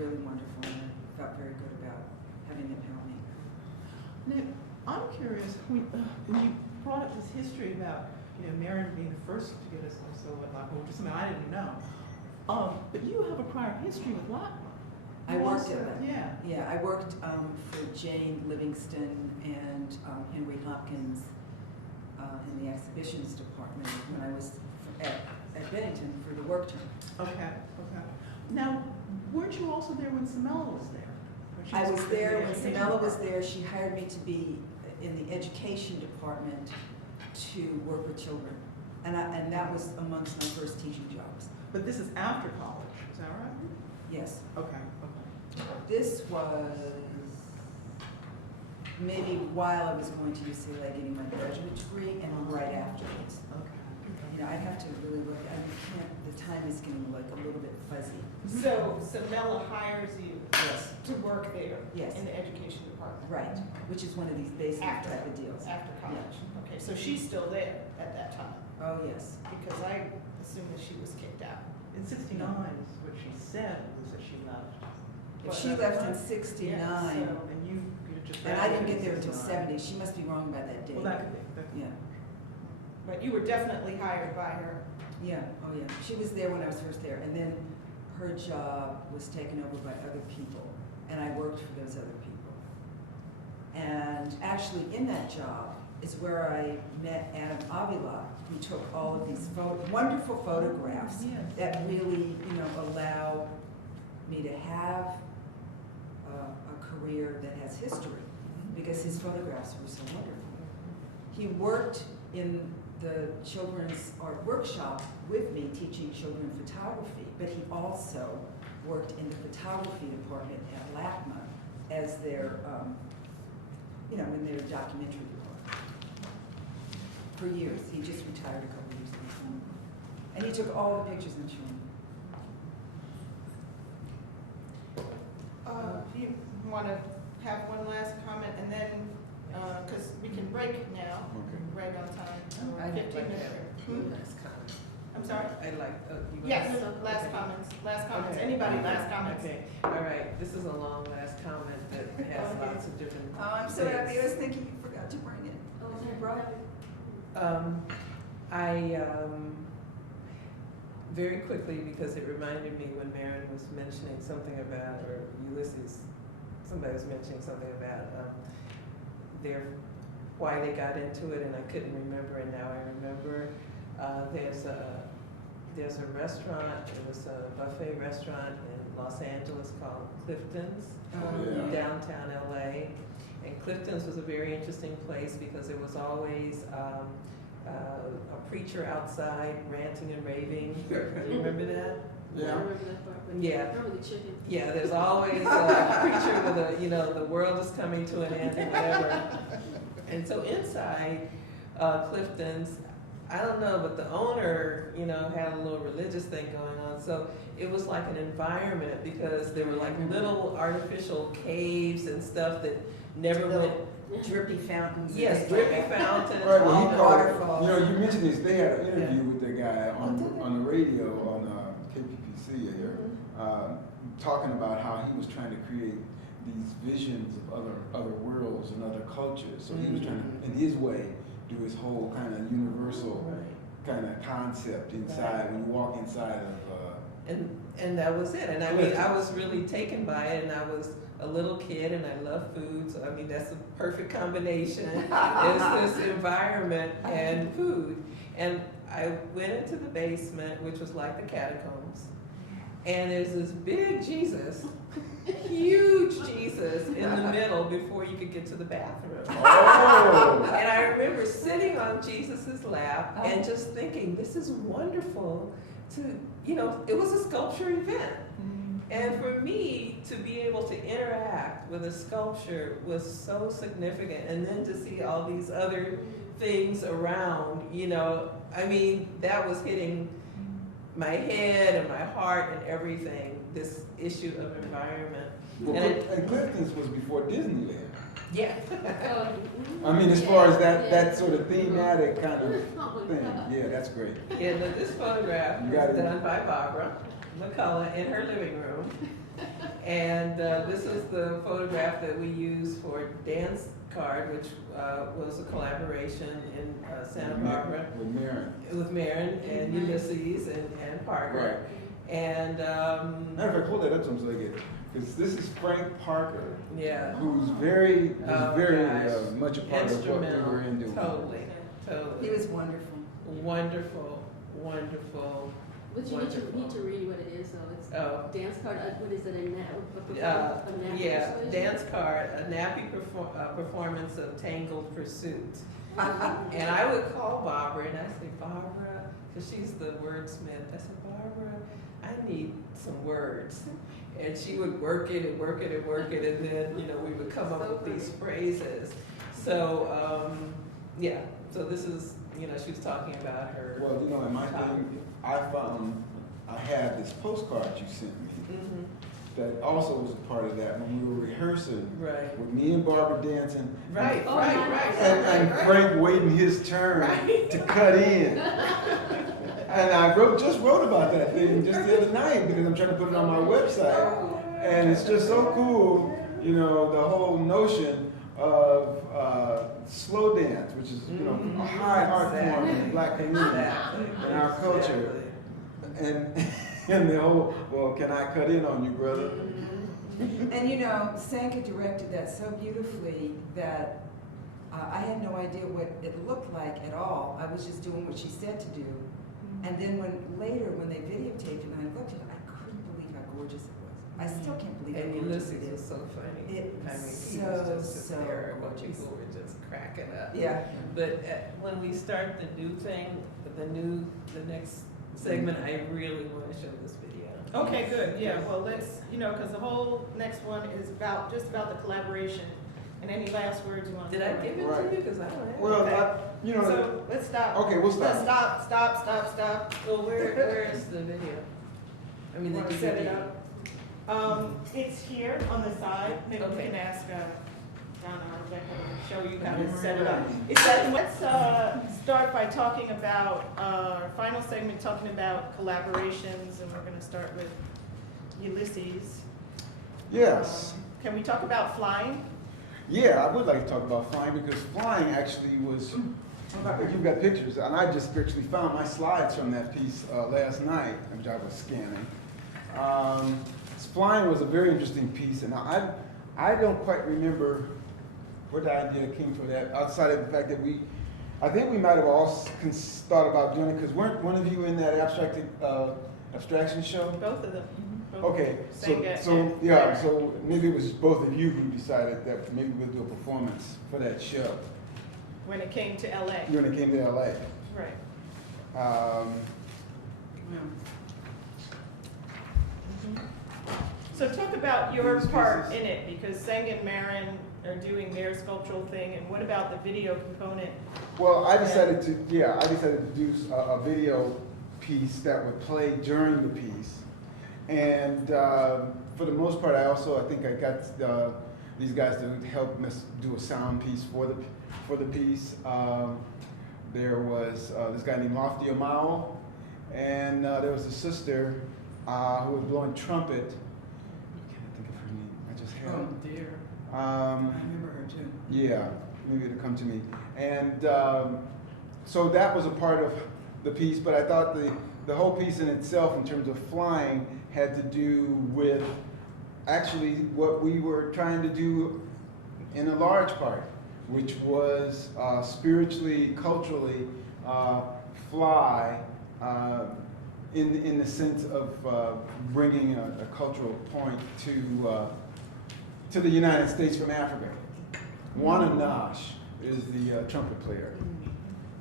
really wonderful, and I felt very good about having them help me. Now, I'm curious, when you brought up this history about, Maren being the first to get us also at Lockwood, which is something I didn't know. But you have a prior history with Lockwood. I worked at that. Yeah. Yeah, I worked for Jane Livingston and Henry Hopkins in the exhibitions department when I was at Bennington for the work term. Okay. Now, weren't you also there when Samela was there? I was there when Samela was there. She hired me to be in the education department to work with children. And that was amongst my first teaching jobs. But this is after college, is that right? Yes. Okay. This was maybe while I was going to UCLA getting my graduate degree and right afterwards. Okay. I'd have to really look. The time is getting like a little bit fuzzy. So Samela hires you Yes. to work there Yes. in the education department? Right, which is one of these basic After. type of deals. After college? Okay, so she's still there at that time? Oh, yes. Because I assume that she was kicked out. In '69 is what she said was that she left. If she left in '69, Yeah, so- And you just. and I didn't get there graduated until in '70, she must be wrong by that date. Well, that could be. Yeah, But you were definitely hired by her. yeah, oh yeah. She was there when I was first there, and then her job was taken over by other people, and I worked for those other people. And actually in that job is where I met Adam Avila, who took all of these wonderful photographs Yes. that really, allow me to have a career that has history, because his photographs were so wonderful. He worked in the children's art workshop with me, teaching children photography, but he also worked in the photography department at LACMA as their, in their documentary department. For years. He just retired a couple years ago. And he took all the pictures and showed them. Do you want to have one last comment, and then, because we can break now, right on time, or I'd 15 like to minutes. have one last comment. I'm sorry? I'd like, you Yes, want- last okay. comments, last comments, Okay. anybody, last comments? Okay, all right, this is a long last comment that has Okay. lots of different Oh, I'm so happy. I was thinking you forgot to bring it. You brought it. Very quickly, because it reminded me when Maren was mentioning something about, or Ulysses, somebody was mentioning something about why they got into it, and I couldn't remember, and now I remember. There's a restaurant, it was a buffet restaurant in Los Angeles called Clifton's, downtown LA. And Clifton's was a very interesting place because there was always a preacher outside ranting and raving. Do you remember that? Yeah. Yeah. Remember the chicken? Yeah, there's always a preacher with the world is coming to an end and whatever. And so inside Clifton's, I don't know, but the owner, had a little religious thing going on. So it was like an environment because there were like little artificial caves and stuff that never went. Drippy fountains. Yes, dripping fountains. Right, well, all he the called, waterfalls. you mentioned this, they had an interview with the guy on the radio on KPPC here, talking about how he was trying to create these visions of other worlds and other cultures. So he was trying to, in his way, do his whole kind of universal kind of concept inside, when you walk inside of... And that was it. And I mean, I was really taken by it, and I was a little kid, and I love food, so I mean, that's a perfect combination. It's this environment and food. And I went into the basement, which was like the catacombs, and there's this big Jesus, huge Jesus in the middle before you could get to the bathroom. Oh! And I remember sitting on Jesus's lap and just thinking, this is wonderful to, it was a sculpture event. And for me to be able to interact with a sculpture was so significant. And then to see all these other things around, I mean, that was hitting my head and my heart and everything, this issue of environment. Well, and Clifton's was before Disneyland. Yeah. I mean, as far as that sort of thematic kind of thing. Yeah, that's great. Yeah, this photograph You was got it. done by Barbara McCullough in her living room. And this is the photograph that we used for Dance Card, which was a collaboration in Santa Barbara with Maren. and Ulysses and Parker. Right. And Matter of fact, hold that up so I get it. Because this is Frank Parker, yeah, who's very gosh. much a part of what we were in doing. Totally. He was wonderful. Wonderful. But you need to read what it is, though. It's dance card. What is it? A nappy Yeah, persuasion? Dance Card, a nappy performance of Tangled Pursuit. And I would call Barbara and I say, Barbara, because she's the wordsmith. I said, Barbara, I need some words. And she would work it and work it and work it, and then, we would come up with these phrases. So, yeah, so this is, she was talking about her. Well, in my thing, I had this postcard you sent me that also was a part of that when we were rehearsing. Right. With me and Barbara dancing. Right. And Frank waiting his turn to cut in. And I just wrote about that thing just the other night because I'm trying to put it on my website. And it's just so cool, the whole notion of slow dance, which is, a high art form in the Black community in our culture. And the whole, well, can I cut in on you, brother? And Senga directed that so beautifully that I had no idea what it looked like at all. I was just doing what she said to do. And then later when they videotaped it and I looked at it, I couldn't believe how gorgeous it was. I still can't believe how And gorgeous Ulysses it was is. so funny. It I mean, was he was just so hysterical. gorgeous. People were just cracking up. Yeah. But when we start the new thing, the next segment, I really want to show this video. Okay, good, yeah, well, let's, because the whole next one is just about the collaboration. And any last words you want to Did say? I give it to you? Because I don't have it. Well, So, let's stop. Okay, we'll stop. Let's stop. Well, where is the video? I mean, the Want to set it DVD. up? It's here on the side. Maybe we Okay. can ask Donna or Rebecca to show you how to set it up. Let's start by talking about our final segment, talking about collaborations, and we're going to start with Ulysses. Yes. Can we talk about flying? Yeah, I would like to talk about flying because flying actually was, you've got pictures, and I just actually found my slides from that piece last night, which I was scanning. Flying was a very interesting piece, and I don't quite remember where the idea came from that, outside of the fact that I think we might have all thought about doing it, because weren't one of you in that abstraction show? Both of them. Both Okay, Senga so and yeah, Maren. so maybe it was both of you who decided that maybe we'll do a performance for that show When it came to LA. when it came to LA. Right. So talk about your These part pieces. in it, because Senga and Maren are doing their sculptural thing, and what about the video component? Well, I decided to do a video piece that would play during the piece. And for the most part, I think I got these guys to help us do a sound piece for the piece. There was this guy named Lofty Amao, and there was a sister who was blowing trumpet. I can't think of her name. I just had it. Dear. I remember her too. Yeah, maybe it'll come to me. And so that was a part of the piece, but I thought the whole piece in itself, in terms of flying, had to do with actually what we were trying to do in a large part, which was spiritually, culturally fly in the sense of bringing a cultural point to the United States from Africa. Wana Nash is the trumpet player.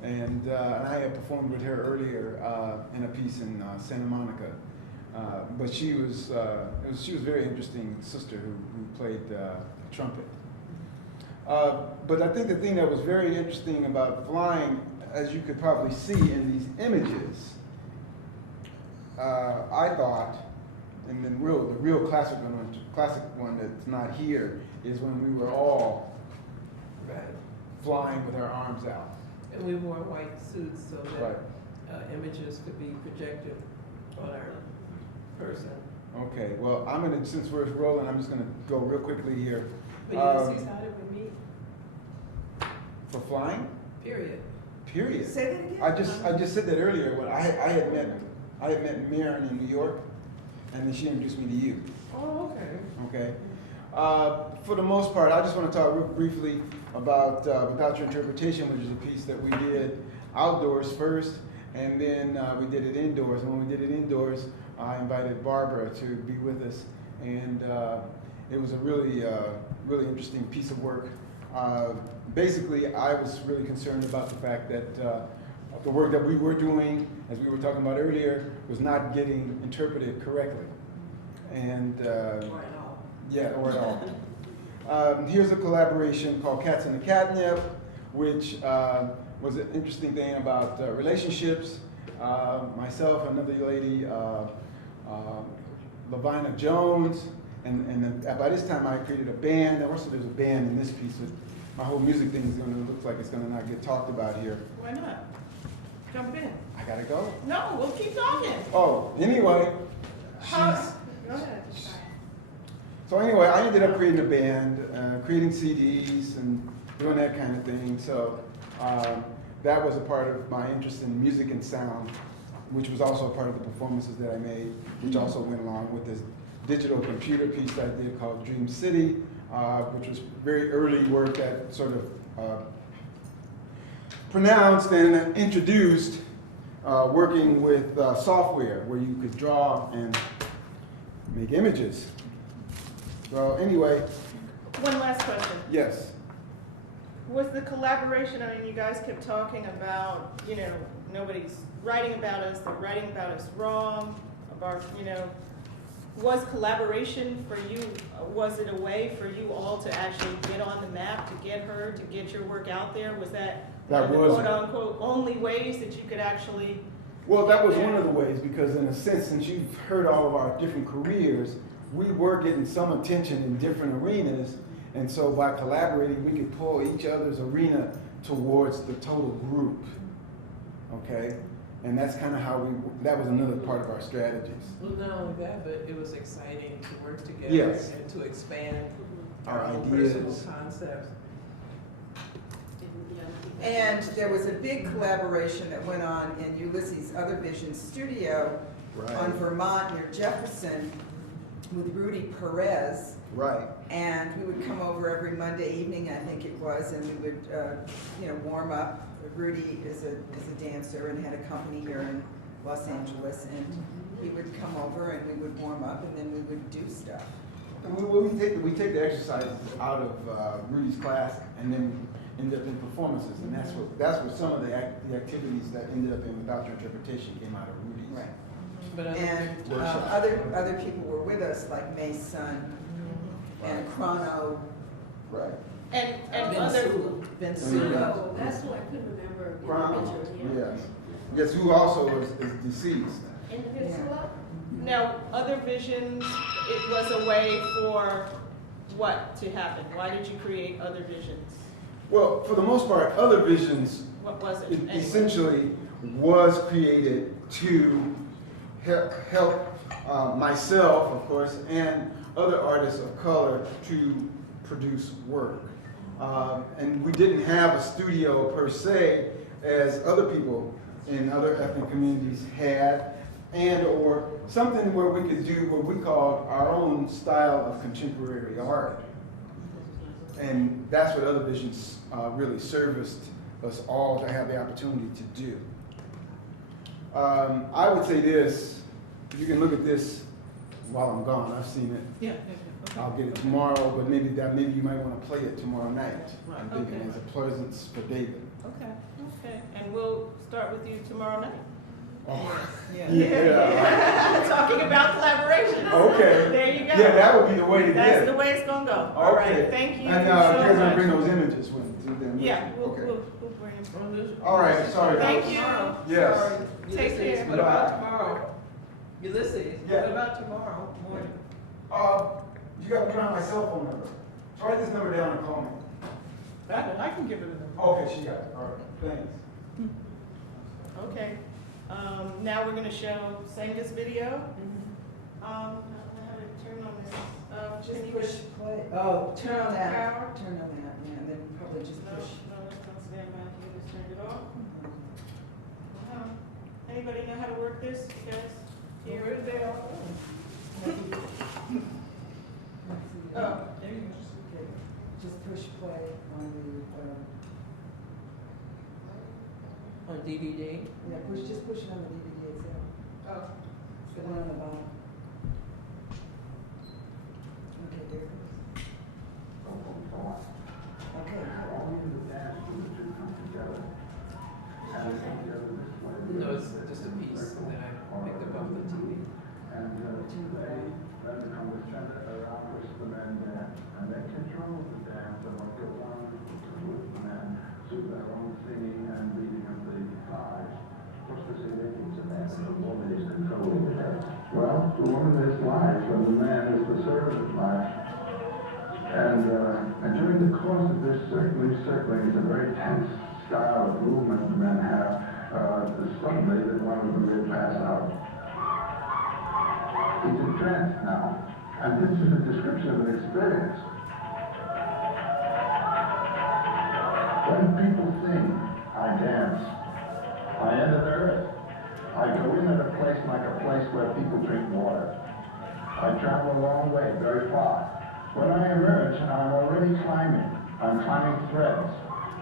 And I had performed with her earlier in a piece in Santa Monica. But she was a very interesting sister who played trumpet. But I think the thing that was very interesting about flying, as you could probably see in these images, I thought, and the real classic one that's not here is when we were all flying with our arms out. And we wore white suits so that Right. images could be projected on our person. Okay, well, since we're rolling, I'm just gonna go real quickly here. But Ulysses, how did we meet? For flying? Period. Period. Say that again? I just said that earlier. When I had met Maren in New York, and then she introduced me to you. Oh, okay. Okay. For the most part, I just want to talk real briefly about Without Your Interpretation, which is a piece that we did outdoors first, and then we did it indoors. And when we did it indoors, I invited Barbara to be with us, and it was a really interesting piece of work. Basically, I was really concerned about the fact that the work that we were doing, as we were talking about earlier, was not getting interpreted correctly. And Or at all. yeah, or at all. Here's a collaboration called Cats in the Catnip, which was an interesting thing about relationships. Myself, another lady, Lavina Jones, and by this time I created a band. Also, there's a band in this piece. My whole music thing is going to look like it's going to not get talked about here. Why not? Jump in. I gotta go. No, we'll keep talking. Oh, anyway. Go ahead. So anyway, I ended up creating a band, creating CDs and doing that kind of thing. So that was a part of my interest in music and sound, which was also a part of the performances that I made, which also went along with this digital computer piece that I did called Dream City, which was very early work that sort of pronounced and introduced working with software where you could draw and make images. Well, anyway. One last question. Yes. Was the collaboration, I mean, you guys kept talking about, nobody's writing about us, they're writing about us wrong, about, was collaboration for you, was it a way for you all to actually get on the map, to get heard, to get your work out there? Was that one of the quote-unquote only ways that you could actually... Well, that was one of the ways, because in a sense, since you've heard all of our different careers, we were getting some attention in different arenas, and so by collaborating, we could pull each other's arena towards the total group, okay? And that's kind of how that was another part of our strategies. Well, not only that, but it was exciting to work together Yes. and to expand Our own ideas. personal concepts. And there was a big collaboration that went on in Ulysses Othervisions studio on Vermont near Jefferson with Rudy Perez. Right. And we would come over every Monday evening, I think it was, and we would, warm up. Rudy is a dancer and had a company here in Los Angeles, and he would come over and we would warm up, and then we would do stuff. And we take the exercises out of Rudy's class, and then end up in performances, and that's what some of the activities that ended up in Without Your Interpretation came out of Rudy's. Right. But And other people were with us, like Mason and Chrono. Right. And Bensudo. That's who I couldn't remember in the Chrono. picture. Yes. Yes. Who also is deceased. And the Mixula? now, Othervisions, it was a way for what to happen? Why did you create Othervisions? Well, for the most part, Othervisions What was it? Anyway. essentially was created to help myself, of course, and other artists of color to produce work. And we didn't have a studio per se, as other people in other ethnic communities had, and or something where we could do what we called our own style of contemporary art. And that's what Othervisions really serviced us all to have the opportunity to do. I would say this, you can look at this while I'm gone, I've seen it. Yeah. Okay. I'll get it tomorrow, but maybe you might want to play it tomorrow night. Right. I'm thinking Okay. as a presence for David. Okay, and we'll start with you tomorrow night. Oh, Yeah. Talking about collaboration. Okay. There you go. Yeah, that would be the way to get That's it. the way it's gonna go. All right, Okay. thank you And so you guys gonna much. bring those images with them? Yeah, we'll Okay. bring them. All right, sorry. Thank guys. you. Yes. Sorry, Take Ulysses, care. what about tomorrow? Ulysses, Yeah. what about tomorrow morning? You got to put on my cell phone number. So write this number down and call me. I can give it a number. Okay, she got it. All right, thanks. Okay, now we're gonna show Senga's video. working on this. Just Can you push just- play. Oh, turn on that. Power? Turn on that, yeah, and then probably just No, push. let's not stand by. Can you just turn it off? Anybody know how to work this? You guys here? Where did they all go? Oh, there you go. Okay. Just push play on the, On DVD? yeah, just push it on the DVD itself. oh. It's the one on the bottom. Okay, there it goes. Okay, No, it's just a piece that I picked up off the TV. And then the conversation around which the men dance, and they control the dance and what goes on with the men through their own singing and beating of the thighs. Of course, the singing is a man, and the woman is controlling the dance. Well, the woman is life, and the man is the servant of life. And during the course of this circling is a very tense style of movement the men have. Suddenly, that one of them may pass out. He's in trance now, and this is a description of an experience. When people sing, I dance. I enter the earth. I go in at a place like a place where people drink water. I travel a long way, very far. When I emerge, I'm already climbing. I'm climbing threads.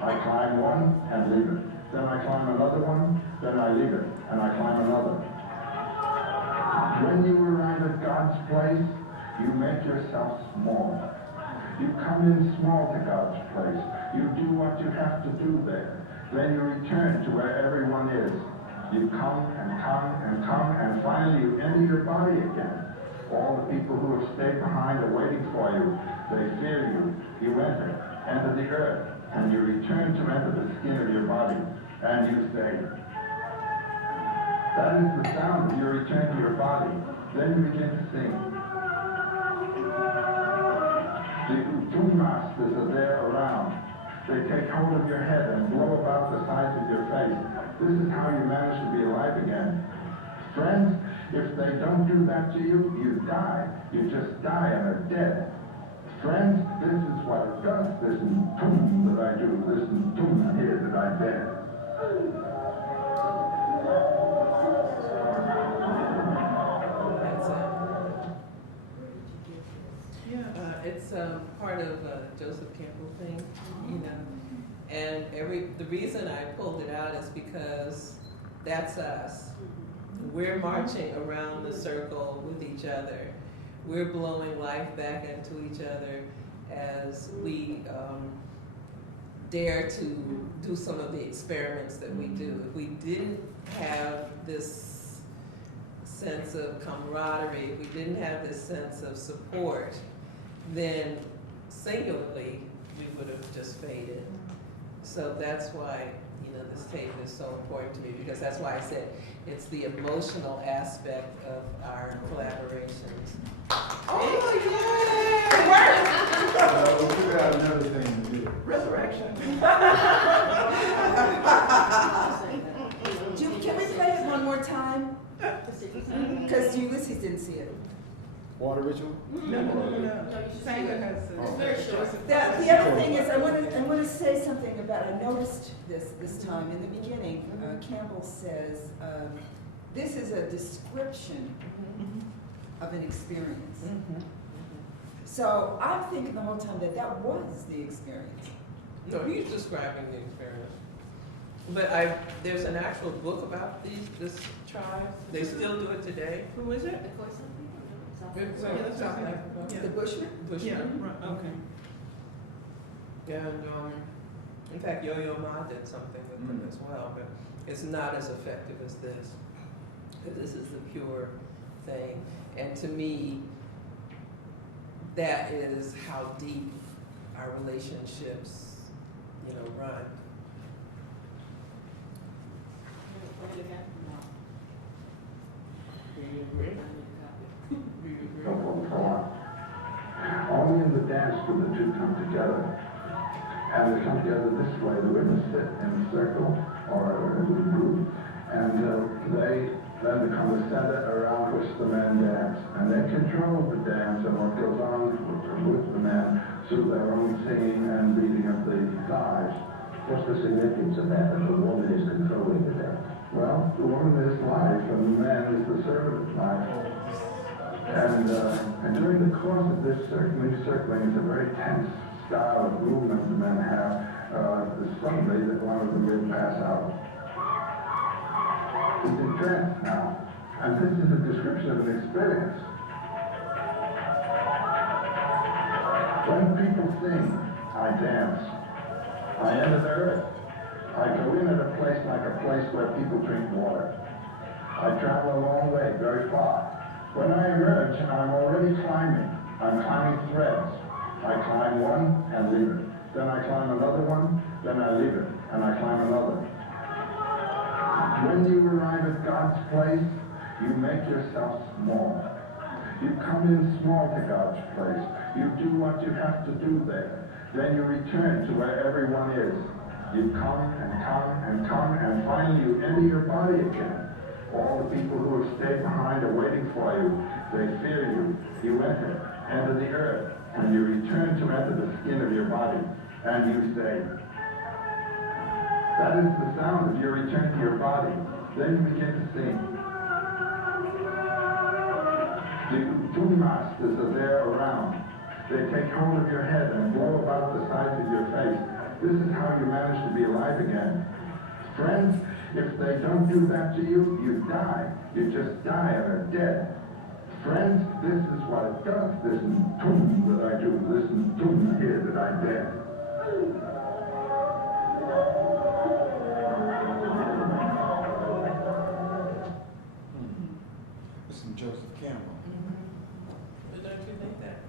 I climb one and leave it. Then I climb another one, then I leave it, and I climb another. When you arrive at God's place, you make yourself small. You come in small to God's place. You do what you have to do there. Then you return to where everyone is. You come and come and come, and finally you enter your body again. All the people who have stayed behind are waiting for you. They fear you. You enter the earth, and you return to enter the skin of your body, and you say, that is the sound of your return to your body. Then you begin to sing. The utumas are there around. They take hold of your head and blow about the sides of your face. This is how you manage to be alive again. Friends, if they don't do that to you, you die. You just die and are dead. Friends, this is what it does. This tum that I do, this tum here that I bear. It's part of Joseph Campbell thing, you know. And the reason I pulled it out is because that's us. We're marching around the circle with each other. We're blowing life back into each other as we dare to do some of the experiments that we do. If we didn't have this sense of camaraderie, if we didn't have this sense of support, then singularly we would have just faded. So that's why, you know, this tape is so important to me, because that's why I said it's the emotional aspect of our collaborations. Oh, yay! We figured out another thing to do. Resurrection. Can we play it one more time? Because Ulysses didn't see it. Water ritual? No. Senga has. It's very short. The other thing is, I want to say something about, I noticed this time in the beginning, Campbell says, this is a description of an experience. So I'm thinking the whole time that was the experience. No, he's describing the experience. But there's an actual book about this tribe. They still do it today. Who is it? It's South Africa. Yeah. The Bushmen? Yeah, right, okay. And in fact, Yo-Yo Ma did something with them as well, but it's not as effective as this, because this is the pure thing. And to me, that is how deep our relationships, you know, run. Do you agree? Do you agree? Only in the dance do the two come together. And they come together this way. The women sit in a circle or in a group, and they then become the center around which the men dance, and they control the dance and what goes on with the men through their own singing and beating of the thighs. What's the significance of that the woman is controlling the dance? Well, the woman is life, and the man is the servant of life. And during the course of this circling, it's a very tense style of movement the men have. Suddenly, that one of them will pass out. He's in trance now, and this is a description of an experience. When people sing, I dance. I enter the earth. I go in at a place like a place where people drink water. I travel a long way, very far. When I emerge, I'm already climbing. I'm climbing threads. I climb one and leave it. Then I climb another one, then I leave it, and I climb another. When you arrive at God's place, you make yourself small. You come in small to God's place. You do what you have to do there. Then you return to where everyone is. You come and come and come, and finally you enter your body again. All the people who have stayed behind are waiting for you. They fear you. You enter the earth, and you return to enter the skin of your body. And you say, that is the sound of your return to your body. Then you begin to sing. The tune masters are there around. They take hold of your head and blow about the sides of your face. This is how you manage to be alive again. Friends, if they don't do that to you, you die. You just die and are dead. Friends, this is what it does. This tune that I do, this tune here that I did. Listen, Joseph Campbell. But don't you think that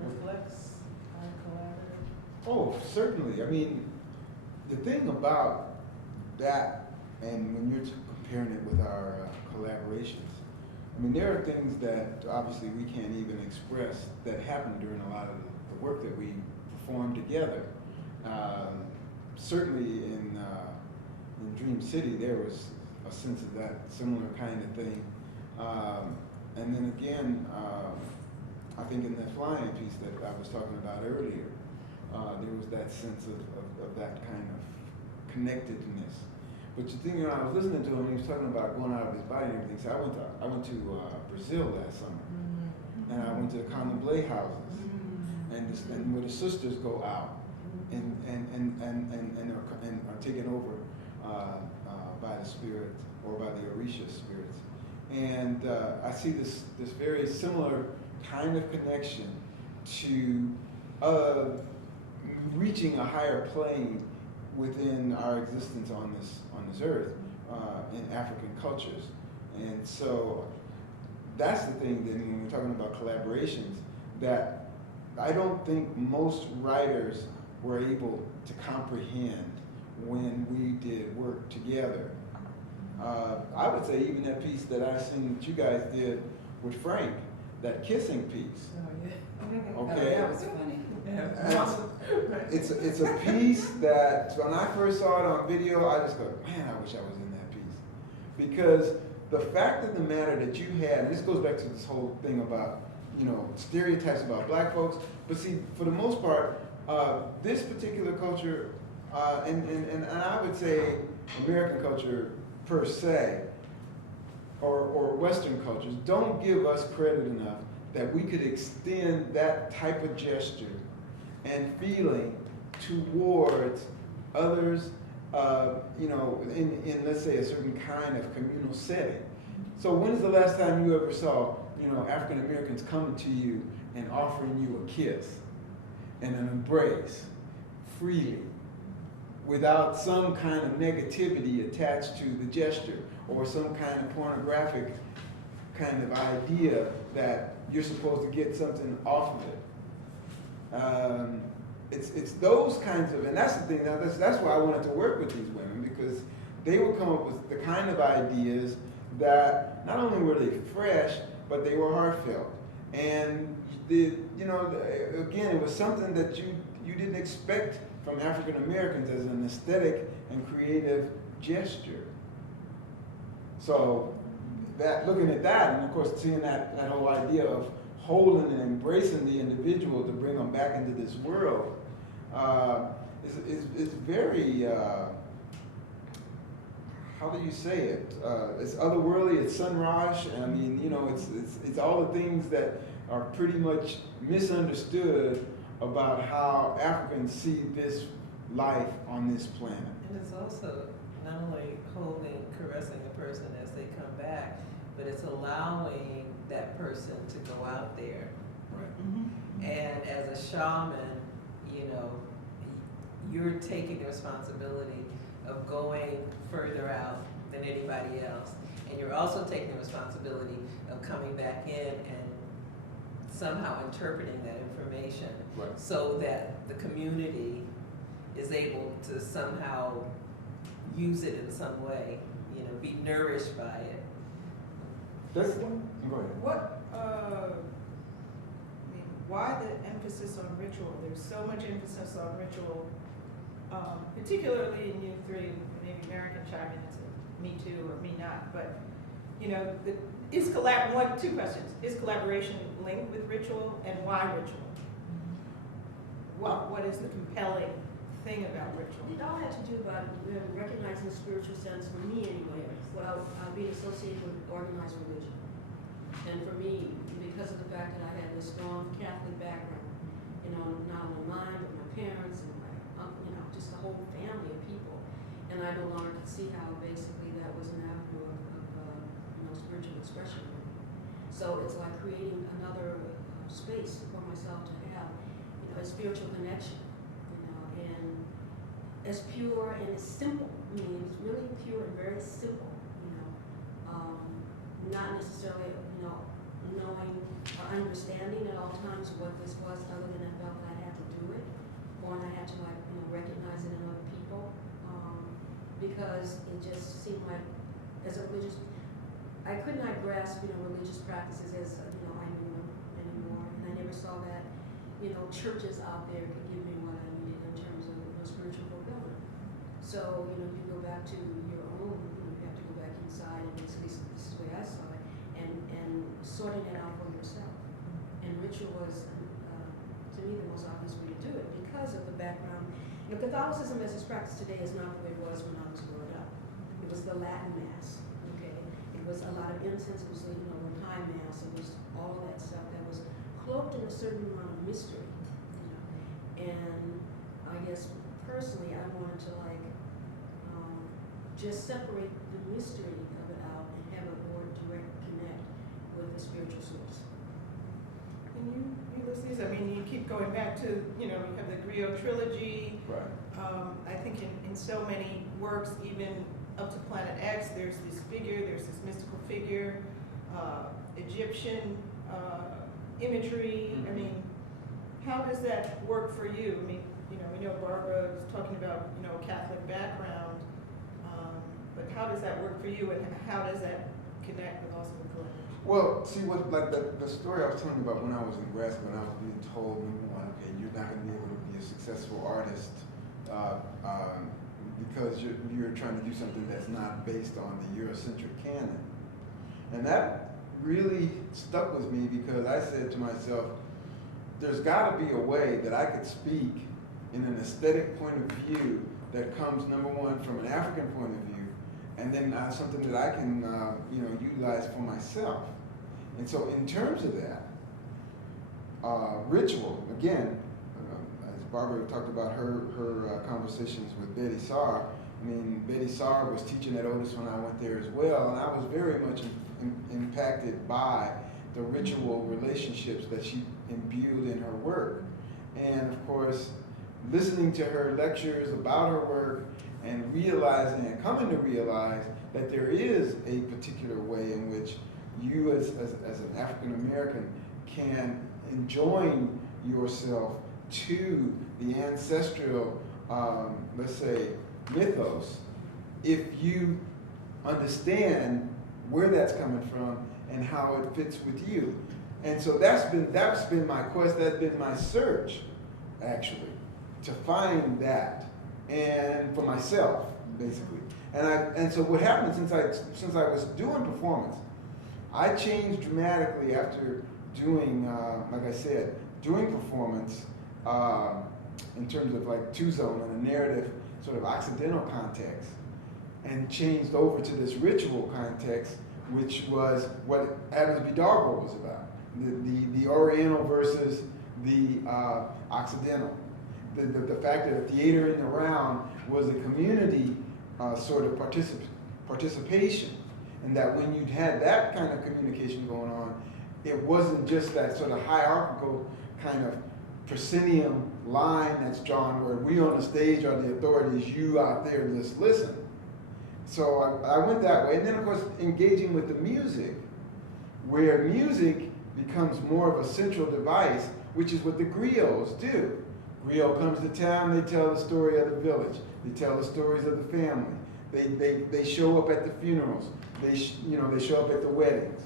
reflects our collaborative? Oh, certainly. I mean, the thing about that, and when you're comparing it with our collaborations, I mean, there are things that obviously we can't even express that happen during a lot of the work that we perform together. Certainly in Dream City, there was a sense of that similar kind of thing. And then again, I think in the flying piece that I was talking about earlier, there was that sense of that kind of connectedness. But the thing, I was listening to him, he was talking about going out of his body and everything. So I went to Brazil last summer, and I went to the Candomblé houses, and where the sisters go out and are taken over by the spirit or by the Orisha spirits. And I see this very similar kind of connection to reaching a higher plane within our existence on this earth in African cultures. And so that's the thing that when we're talking about collaborations, that I don't think most writers were able to comprehend when we did work together. I would say even that piece that I seen that you guys did with Frank, that kissing piece. Oh, yeah. Okay. Oh, that was funny. It's a piece that when I first saw it on video, I just go, man, I wish I was in that piece. Because the fact of the matter that you had, and this goes back to this whole thing about, stereotypes about black folks, but see, for the most part, this particular culture, and I would say American culture per se, or Western cultures, don't give us credit enough that we could extend that type of gesture and feeling towards others, in let's say a certain kind of communal setting. So when's the last time you ever saw, African Americans coming to you and offering you a kiss and an embrace freely, without some kind of negativity attached to the gesture or some kind of pornographic kind of idea that you're supposed to get something off of it? It's those kinds of, and that's the thing, that's why I wanted to work with these women, because they would come up with the kind of ideas that not only were they fresh, but they were heartfelt. And again, it was something that you didn't expect from African Americans as an aesthetic and creative gesture. So that, looking at that, and of course seeing that whole idea of holding and embracing the individual to bring them back into this world, is very, how do you say it? It's otherworldly, it's sunrise. I mean, you know, it's all the things that are pretty much misunderstood about how Africans see this life on this planet. And it's also not only holding, caressing a person as they come back, but it's allowing that person to go out there. Right. And as a shaman, you know, you're taking the responsibility of going further out than anybody else. And you're also taking the responsibility of coming back in and somehow interpreting that information, Right. so that the community is able to somehow use it in some way, you know, be nourished by it. This one? Go ahead. What, I mean, why the emphasis on ritual? There's so much emphasis on ritual, particularly in you three. Maybe Maren can chime in and say me too or me not, but you know, two questions. Is collaboration linked with ritual, and why ritual? What is the compelling thing about ritual? It all had to do about recognizing the spiritual sense, for me anyway, well, being associated with organized religion. And for me, because of the fact that I had this strong Catholic background, you know, not only mine, but my parents and my uncle, you know, just a whole family of people. And I no longer could see how basically that was an avenue of you know, spiritual expression. So it's like creating another space for myself to have, you know, a spiritual connection, you know, and as pure and as simple. I mean, it's really pure and very simple, you know, not necessarily, you know, knowing or understanding at all times what this was, other than I felt that I had to do it, or I had to, like, you know, recognize it in other people, because it just seemed like, as a religious, I could not grasp, you know, religious practices as, you know, I knew them anymore, and I never saw that, you know, churches out there could give me what I needed in terms of, you know, spiritual fulfillment. So, you know, you go back to your own, you have to go back inside, and basically, this is the way I saw it, and sorting it out for yourself. And ritual was, to me, the most obvious way to do it because of the background. You know, Catholicism as it's practiced today is not the way it was when I was growing up. It was the Latin Mass, okay? It was a lot of incense, it was, you know, the high Mass, it was all that stuff that was cloaked in a certain amount of mystery, you know? And I guess personally, I wanted to, like, just separate the mystery of it out and have a more direct connect with the spiritual source. And you Ulysses, I mean, you keep going back to, you know, you have the Griot trilogy. Right. I think in so many works, even up to Planet X, there's this figure, there's this mystical figure, Egyptian imagery. I mean, how does that work for you? I mean, you know, we know Barbara was talking about, you know, a Catholic background, but how does that work for you, and how does that connect with also with collaboration? Well, see, what, like the story I was telling you about when I was in grad school, when I was being told, number one, okay, you're not going to be able to be a successful artist because you're trying to do something that's not based on the Eurocentric canon. And that really stuck with me because I said to myself, there's got to be a way that I could speak in an aesthetic point of view that comes, number one, from an African point of view, and then something that I can, you know, utilize for myself. And so, in terms of that, ritual, again, as Barbara talked about her conversations with Betty Saar. I mean, Betty Saar was teaching at Otis when I went there as well, and I was very much impacted by the ritual relationships that she imbued in her work. And of course, listening to her lectures about her work and realizing and coming to realize that there is a particular way in which you as an African American can enjoin yourself to the ancestral, let's say, mythos, if you understand where that's coming from and how it fits with you. And so that's been my quest, that's been my search, actually, to find that, and for myself, basically. And so what happened since I was doing performance, I changed dramatically after doing, like I said, doing performance in terms of like two-zone and a narrative sort of Occidental context, and changed over to this ritual context, which was what Adams v. Darbo was about, the Oriental versus the Occidental. The fact that the theater in the round was a community sort of participation, and that when you had that kind of communication going on, it wasn't just that sort of hierarchical kind of proscenium line that's drawn where we on the stage are the authorities, you out there just listen. So I went that way, and then of course engaging with the music, where music becomes more of a central device, which is what the griots do. Griot comes to town, they tell the story of the village, they tell the stories of the family, they show up at the funerals, they show up at the weddings,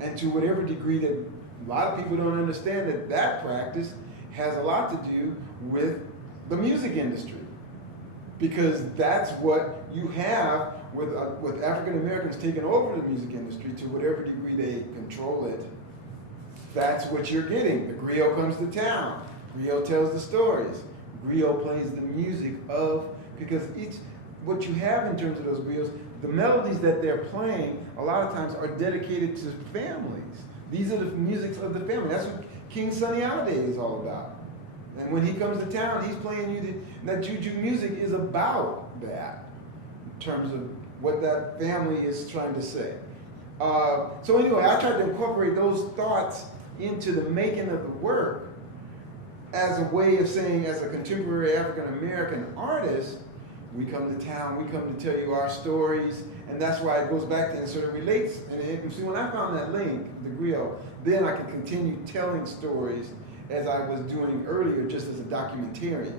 and to whatever degree that a lot of people don't understand that practice has a lot to do with the music industry, because that's what you have with African Americans taking over the music industry to whatever degree they control it. That's what you're getting. The griot comes to town. Griot tells the stories. Griot plays the music of, because what you have in terms of those griots, the melodies that they're playing a lot of times are dedicated to families. These are the musics of the family. That's what King Sunny Holiday is all about. And when he comes to town, he's playing you that juju music is about that, in terms of what that family is trying to say. So anyway, I tried to incorporate those thoughts into the making of the work as a way of saying, as a contemporary African-American artist, we come to town, we come to tell you our stories, and that's why it goes back to and sort of relates. And see, when I found that link, the griot, then I could continue telling stories as I was doing earlier, just as a documentarian.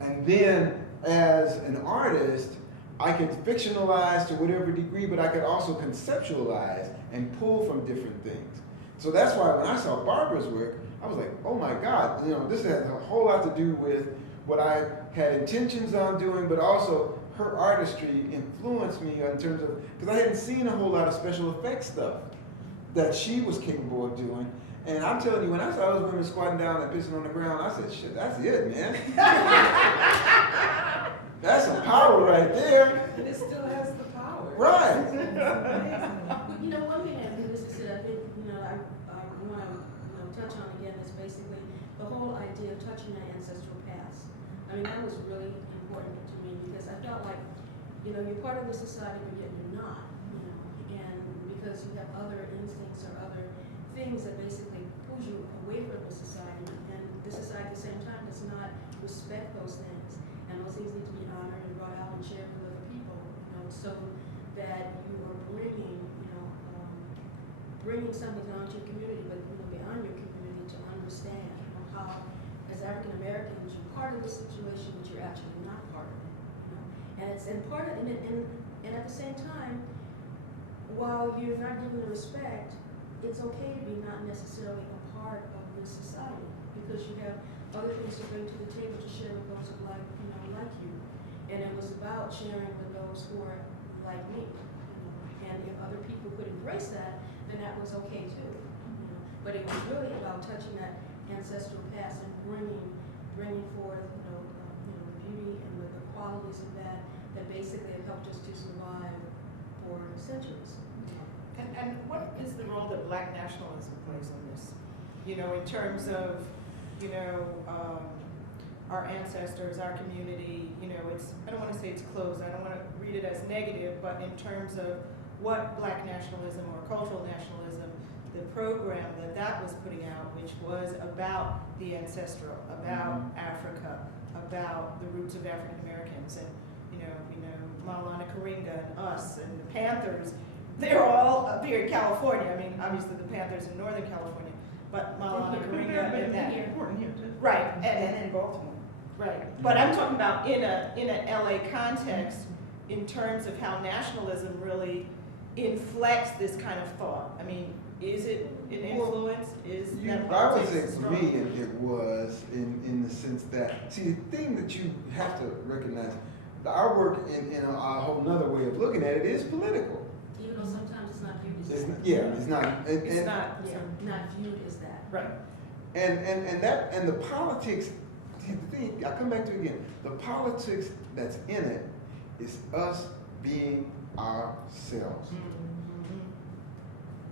And then, as an artist, I could fictionalize to whatever degree, but I could also conceptualize and pull from different things. So that's why when I saw Barbara's work, I was like, oh my God, this has a whole lot to do with what I had intentions on doing, but also her artistry influenced me in terms of, because I hadn't seen a whole lot of special effects stuff that she was capable of doing. And I'm telling you, when I saw those women squatting down and pissing on the ground, I said, shit, that's it, man. That's some power right there. And it still has the power. Right. One thing I think this is it. I think I want to touch on again is basically the whole idea of touching the ancestral past. I mean, that was really important to me because I felt like you're part of the society, but yet you're not. And because you have other instincts or other things that basically pulls you away from the society, and the society at the same time does not respect those things, and those things need to be honored and brought out and shared with other people, so that you are bringing something onto your community, but beyond your community to understand how, as African Americans, you're part of the situation, but you're actually not part of it, and it's and part of and at the same time, while you're not given the respect, it's okay to be not necessarily a part of this society, because you have other things to bring to the table to share with those who like you. And it was about sharing with those who are like me. And if other people could embrace that, then that was okay too. But it was really about touching that ancestral past and bringing forth the beauty and the qualities of that basically have helped us to survive for centuries. And what is the role that Black nationalism plays in this? In terms of, our ancestors, our community, I don't want to say it's closed, I don't want to read it as negative, but in terms of what Black nationalism or cultural nationalism, the program that was putting out, which was about the ancestral, about Africa, about the roots of African Americans, and Maulana Karinga and us and the Panthers, they're all very California. I mean, obviously the Panthers in Northern California, but Maulana Karinga and that. Right, and in Baltimore. Right, but I'm talking about in a LA context, in terms of how nationalism really inflects this kind of thought. I mean, is it an influence? I would say for me it was in the sense that, see, the thing that you have to recognize, our work in a whole nother way of looking at it is political. even though sometimes it's not viewed as It's, that. yeah, it's not. It's not, Yeah, not viewed as that. right. And the politics, the thing, I come back to it again, the politics that's in it is us being ourselves.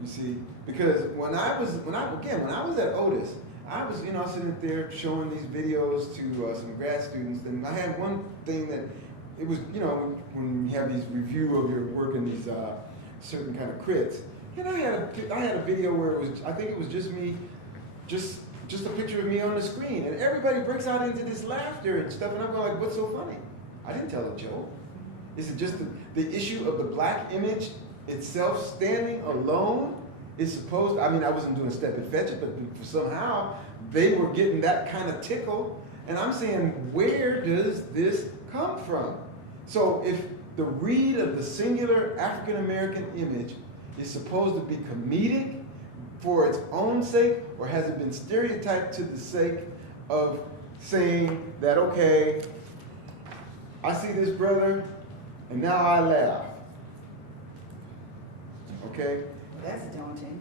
You see, because when I was at Otis, I was, sitting there showing these videos to some grad students, and I had one thing that, it was, when you have these review of your work in these certain kind of crits, and I had a video where it was, I think it was just me, just a picture of me on the screen, and everybody breaks out into this laughter and stuff, and I'm going like, what's so funny? I didn't tell a joke. Is it just the issue of the black image itself standing alone is supposed, I mean, I wasn't doing step and fetch it, but somehow they were getting that kind of tickle, and I'm saying, where does this come from? So if the read of the singular African-American image is supposed to be comedic for its own sake, or has it been stereotyped to the sake of saying that, okay, I see this brother, and now I laugh. Okay? That's daunting.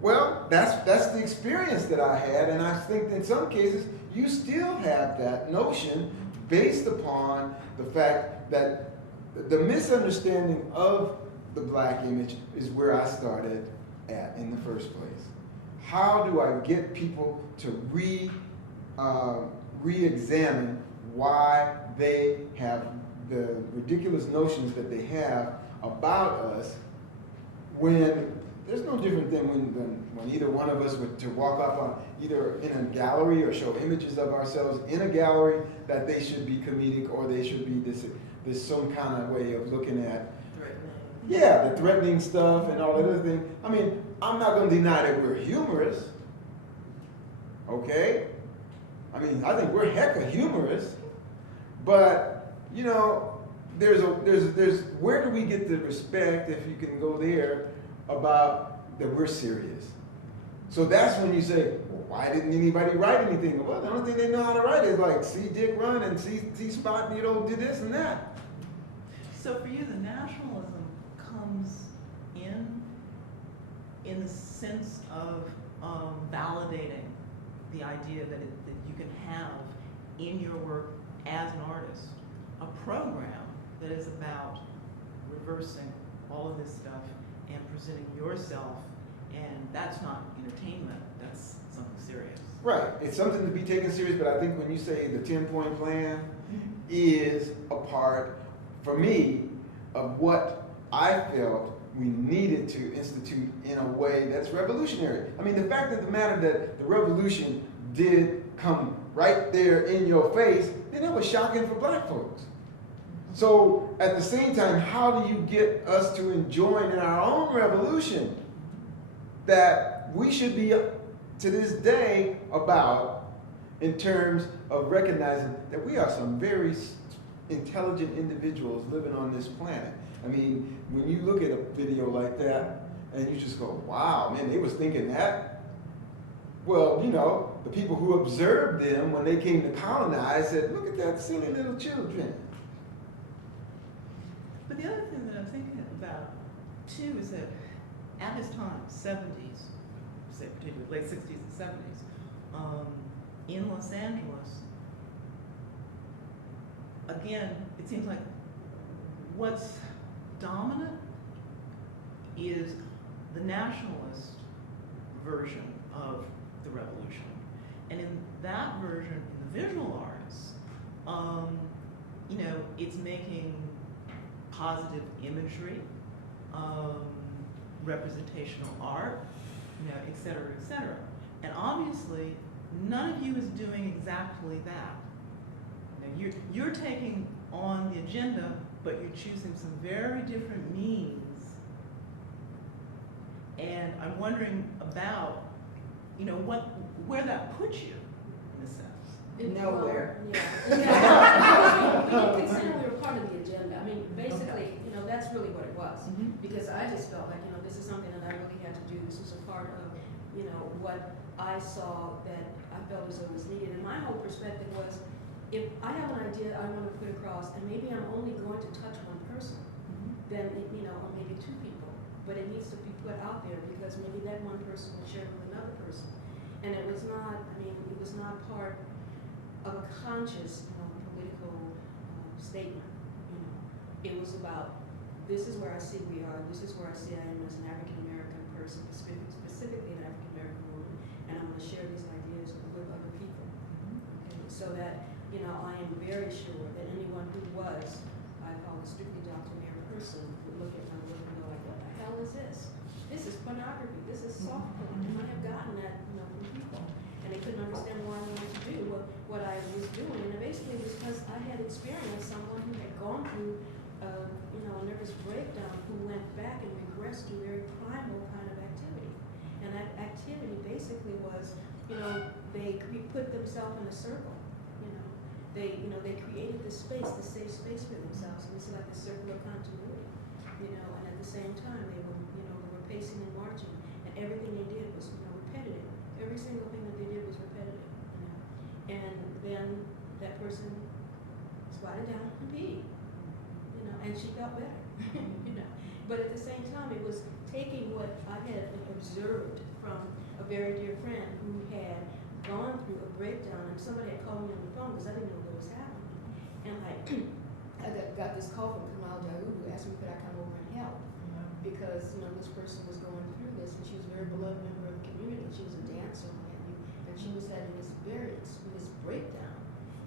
Well, that's the experience that I had, and I think that in some cases you still have that notion based upon the fact that the misunderstanding of the black image is where I started at in the first place. How do I get people to re-examine why they have the ridiculous notions that they have about us, when there's no different than when either one of us were to walk up on either in a gallery or show images of ourselves in a gallery, that they should be comedic or they should be this some kind of way of looking at, yeah, the threatening stuff and all that other thing. I mean, I'm not going to deny that we're humorous, okay? I mean, I think we're hecka humorous, but there's where do we get the respect, if you can go there, about that we're serious? So that's when you say, well, why didn't anybody write anything? Well, the only thing they know how to write is like, see Dick run and see Spot, did this and that. So for you, the nationalism comes in the sense of validating the idea that you can have in your work as an artist a program that is about reversing all of this stuff and presenting yourself, and that's not entertainment, that's something serious. Right, it's something to be taken serious, but I think when you say the 10-point plan is a part, for me, of what I felt we needed to institute in a way that's revolutionary. I mean, the fact of the matter that the revolution did come right there in your face, then that was shocking for black folks. So at the same time, how do you get us to join in our own revolution that we should be to this day about, in terms of recognizing that we are some very intelligent individuals living on this planet? I mean, when you look at a video like that and you just go, wow, man, they was thinking that. Well, the people who observed them when they came to colonize said, look at that silly little children. But the other thing that I'm thinking about too is that at his time, 70s, say particularly late 60s and 70s, in Los Angeles, again, it seems like what's dominant is the nationalist version of the revolution. And in that version, in the visual arts, it's making positive imagery, representational art, et cetera, et cetera. And obviously, none of you is doing exactly that. You're taking on the agenda, but you're choosing some very different means. And I'm wondering about, where that puts you, in a sense. Nowhere. Yeah. We didn't consider we were part of the agenda. I mean, basically, that's really what it was. Because I just felt like, this is something that I really had to do. This was a part of, what I saw that I felt as though was needed. And my whole perspective was, if I have an idea I want to put across, and maybe I'm only going to touch one person, then, you know, or maybe two people, but it needs to be put out there because maybe that one person will share with another person. And it was not, I mean, it was not part of a conscious, political statement, you know. It was about, this is where I see we are, this is where I see I am as an African-American person, specifically an African-American woman, and I'm gonna share these ideas with other people. Okay, so that, you know, I am very sure that anyone who was, I call a strictly doctrinaire person, would look at my work and go like, what the hell is this? This is pornography, this is soft porn, and I have gotten that, you know, from people. And they couldn't understand what I wanted to do, what I was doing, and it basically was because I had experienced someone who had gone through, you know, a nervous breakdown, who went back and regressed to very primal kind of activity. And that activity basically was, you know, they put themselves in a circle, you know, they created this space, this safe space for themselves, and it's like a circle of continuity, you know, and at the same time they were, you know, they were pacing and marching, and everything they did was, you know, repetitive. Every single thing that they did was repetitive, you know. And then that person squatted down and peed, you know, and she felt better, you know. But at the same time, it was taking what I had observed from a very dear friend who had gone through a breakdown, and somebody had called me on the phone because I didn't know what was happening. And I got this call from Kamal Daoud who asked me could I come over and help, because, you know, this person was going through this, and she was a very beloved member of the community. She was a dancer, and she was having this breakdown,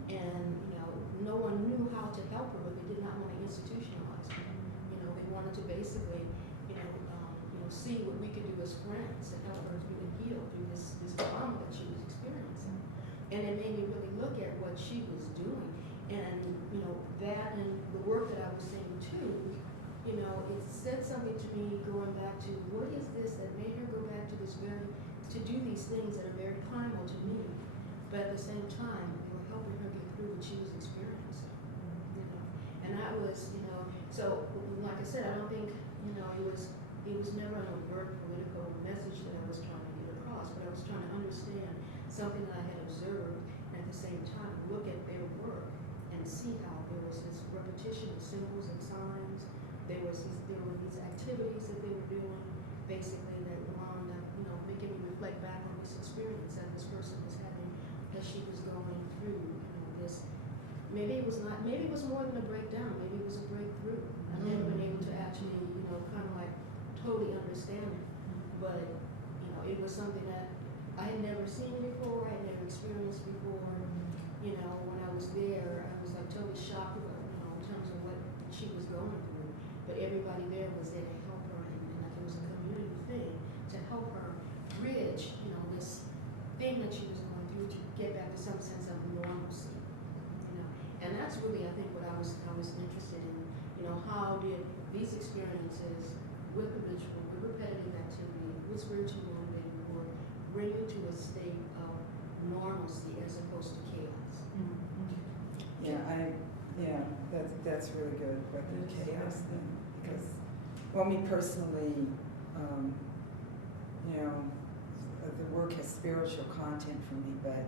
and, you know, no one knew how to help her, but they did not want to institutionalize her. You know, they wanted to basically, you know, see what we could do as friends to help her to heal through this trauma that she was experiencing. And it made me really look at what she was doing, and, you know, that and the work that I was seeing too, you know, it said something to me going back to what is this that made her go back to this to do these things that are very primal to me, but at the same time, they were helping her get through what she was experiencing, you know. And that was, you know, so like I said, I don't think, you know, it was never an overt political message that I was trying to get across, but I was trying to understand something that I had observed, and at the same time, look at their work and see how there was this repetition of symbols and signs. There were these activities that they were doing, basically, that wound up, you know, making me reflect back on this experience that this person was having as she was going through, you know, this. Maybe it was more than a breakdown. Maybe it was a breakthrough. I've never been able to actually, you know, kind of like totally understand it, but, you know, it was something that I had never seen before. I had never experienced before. You know, when I was there, I was like totally shocked about, you know, in terms of what she was going through. But everybody there was there to help her, and like it was a community thing to help her bridge, you know, this thing that she was going through to get back to some sense of normalcy. You know, and that's really, I think, what I was interested in. You know, how did these experiences with the ritual, with repetitive activity, with spiritual motivated work, bring you to a state of normalcy as opposed to chaos? Yeah, that's really good, but the chaos thing, because, well, me personally, you know, the work has spiritual content for me, but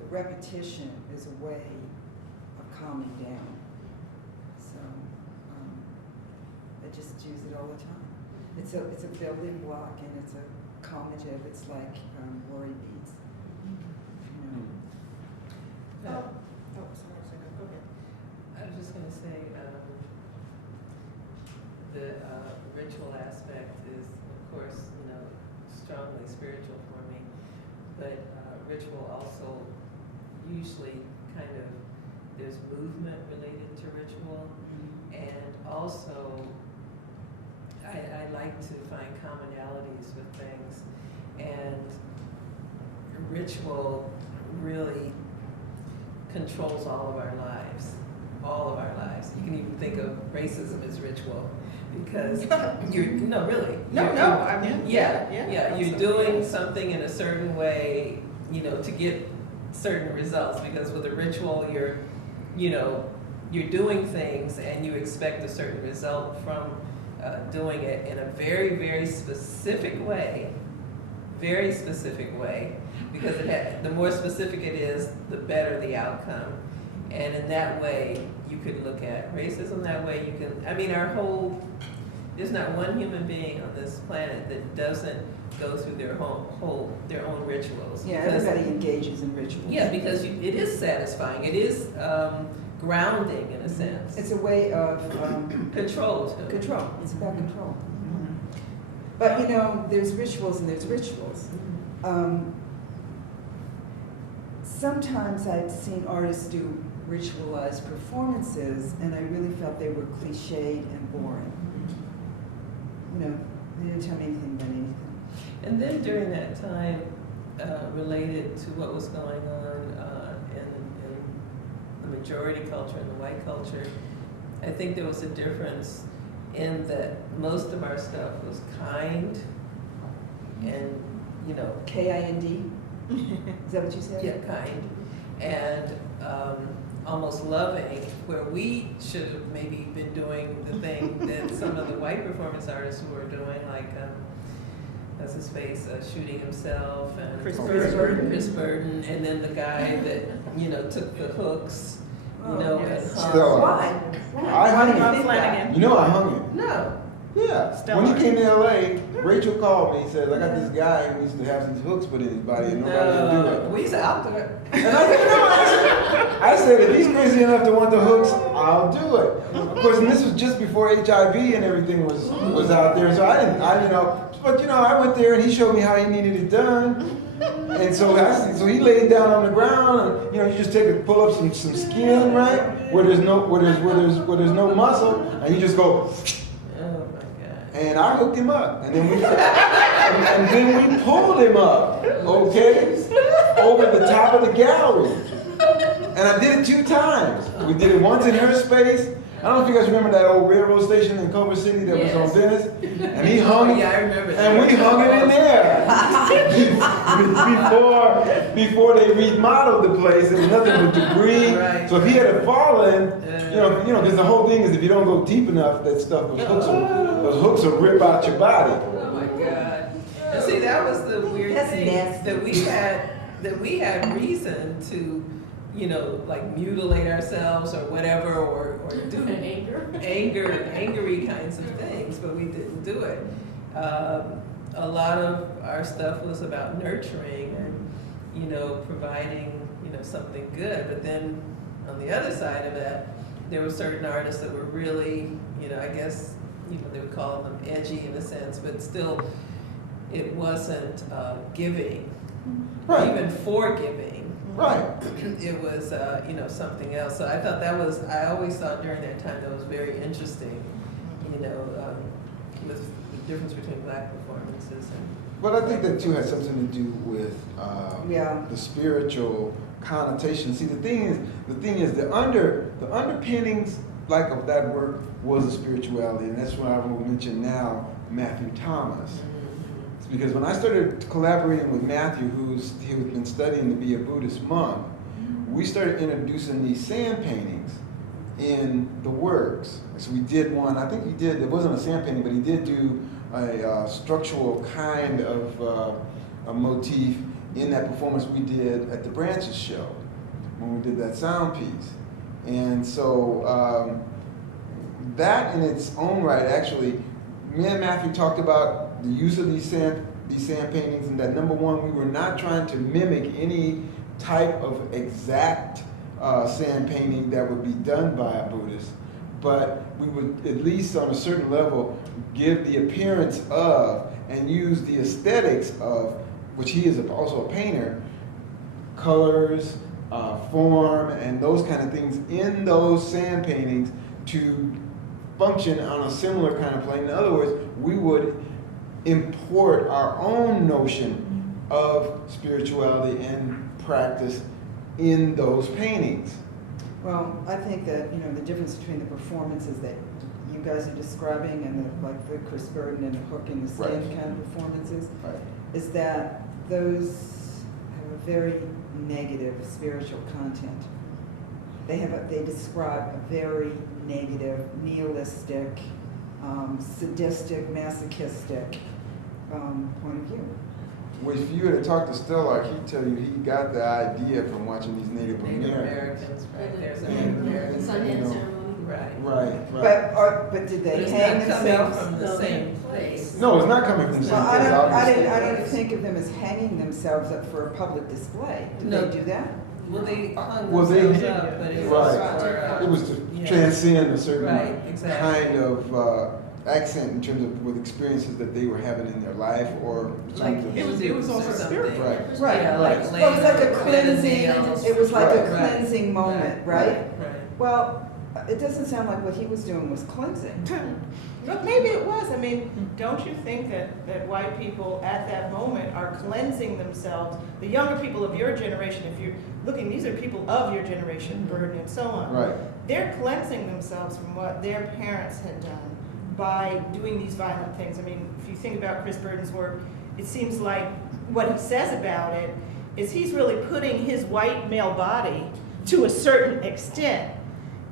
the repetition is a way of calming down. So I just use it all the time. It's a building block, and it's a cognitive. It's like worry beads. You know. Sorry, go ahead. I was just going to say, the ritual aspect is, of course, you know, strongly spiritual for me, but ritual also usually kind of, there's movement related to ritual, and also I like to find commonalities with things, and ritual really controls all of our lives. All of our lives. You can even think of racism as ritual, because you're doing something in a certain way, you know, to get certain results, because with a ritual you're doing things and you expect a certain result from doing it in a very, very specific way, because the more specific it is, the better the outcome. And in that way, you could look at racism that way. You can, I mean, there's not one human being on this planet that doesn't go through their own rituals. Yeah, Because- everybody engages in rituals. Yeah, because it is satisfying. It is grounding in a sense. It's a way of Control too. control. It's about control. But you know, there's rituals and there's rituals. Sometimes I've seen artists do ritualized performances, and I really felt they were cliched and boring. You know, they didn't tell me anything about anything. And then during that time, related to what was going on in the majority culture and the white culture, I think there was a difference in that most of our stuff was kind and, you know. K-I-N-D? Is that what you said? Yeah, kind. And almost loving, where we should have maybe been doing the thing that some of the white performance artists who were doing, like, what's his face, shooting himself, and Chris Burden, and then the guy that, you know, took the hooks, you know, yes. and hung. Stella. Why? I hung Bob it. Flanagan. You know I hung it. No. Yeah. Stellar. When he came to LA, Rachel called me and said, I got this guy who used to have these hooks put in his body and nobody would do it. We said, I'll do it. And I said, no, I said, if he's crazy enough to want the hooks, I'll do it. Of course, and this was just before HIV and everything was out there, so I didn't know. But you know, I went there and he showed me how he needed it done. And so he laid down on the ground, and you know, you just pull up some skin, right, where there's no muscle, and you just go. Oh my God. And I hooked him up, and then we pulled him up, okay, over the top of the gallery. And I did it 2 times. We did it once in her space. I don't know if you guys remember that old railroad station in Culver City that was on Venice, and he hung it. Yeah, I remember that. And we hung it in there before they remodeled the place. There was nothing but debris. Right. So if he had fallen, you know, because the whole thing is if you don't go deep enough, that stuff, those hooks will rip out your body. Oh my God. And see, that was the weird That's thing, nasty. that we had reason to, you know, like mutilate ourselves or whatever, or do angry kinds of things, but we didn't do it. A lot of our stuff was about nurturing and, you know, providing, you know, something good. But then on the other side of that, there were certain artists that were really, you know, I guess, you know, they would call them edgy in a sense, but still, it wasn't giving, Right. even forgiving. Right. It was, you know, something else. So I always thought during that time that was very interesting, you know, with the difference between black performances and. But I think that too has something to do with the spiritual connotation. See, the thing is the underpinnings like of that work was a spirituality, and that's what I will mention now, Matthew Thomas. It's because when I started collaborating with Matthew, who's been studying to be a Buddhist monk, we started introducing these sand paintings in the works. So we did one, I think it wasn't a sand painting, but he did do a structural kind of a motif in that performance we did at the Branches show when we did that sound piece. And so that in its own right, actually, me and Matthew talked about the use of these sand paintings, and that number one, we were not trying to mimic any type of exact sand painting that would be done by a Buddhist, but we would at least on a certain level give the appearance of and use the aesthetics of, which he is also a painter, colors, form, and those kind of things in those sand paintings to function on a similar kind of plane. In other words, we would import our own notion of spirituality and practice in those paintings. Well, I think that, you know, the difference between the performances that you guys are describing and like the Chris Burden and the hook and the stand kind of performances, is that those have a very negative spiritual content. They describe a very negative, nihilistic, sadistic, masochistic point of view. if you were to talk to Stellark, he'd tell you he got the idea from watching these Native Americans. right? There's a And- Native American Sunday thing. ceremony. Right. But did they But it's hang not coming themselves? from the same place. No, it's not coming from the same Well, place, obviously. I don't think of them as hanging themselves up for a public display. Did No. they do that? Well, they hung Well, they- themselves up, but it was Right. for, It was to yeah. transcend a certain Right, exactly. kind of accent in terms of with experiences that they were having in their life or in Like terms of- It was also or something. spiritual. Right. Right, Yeah, right. like Well, it was like a laying cleansing, nails. it was like a Right. cleansing moment, right? Right. Well, it doesn't sound like what he was doing was cleansing. But maybe it was. I mean, don't you think that white people at that moment are cleansing themselves? The younger people of your generation, if you're looking, these are people of your generation, Burden and so on. Right. They're cleansing themselves from what their parents had done by doing these violent things. I mean, if you think about Chris Burden's work, it seems like what he says about it is he's really putting his white male body to a certain extent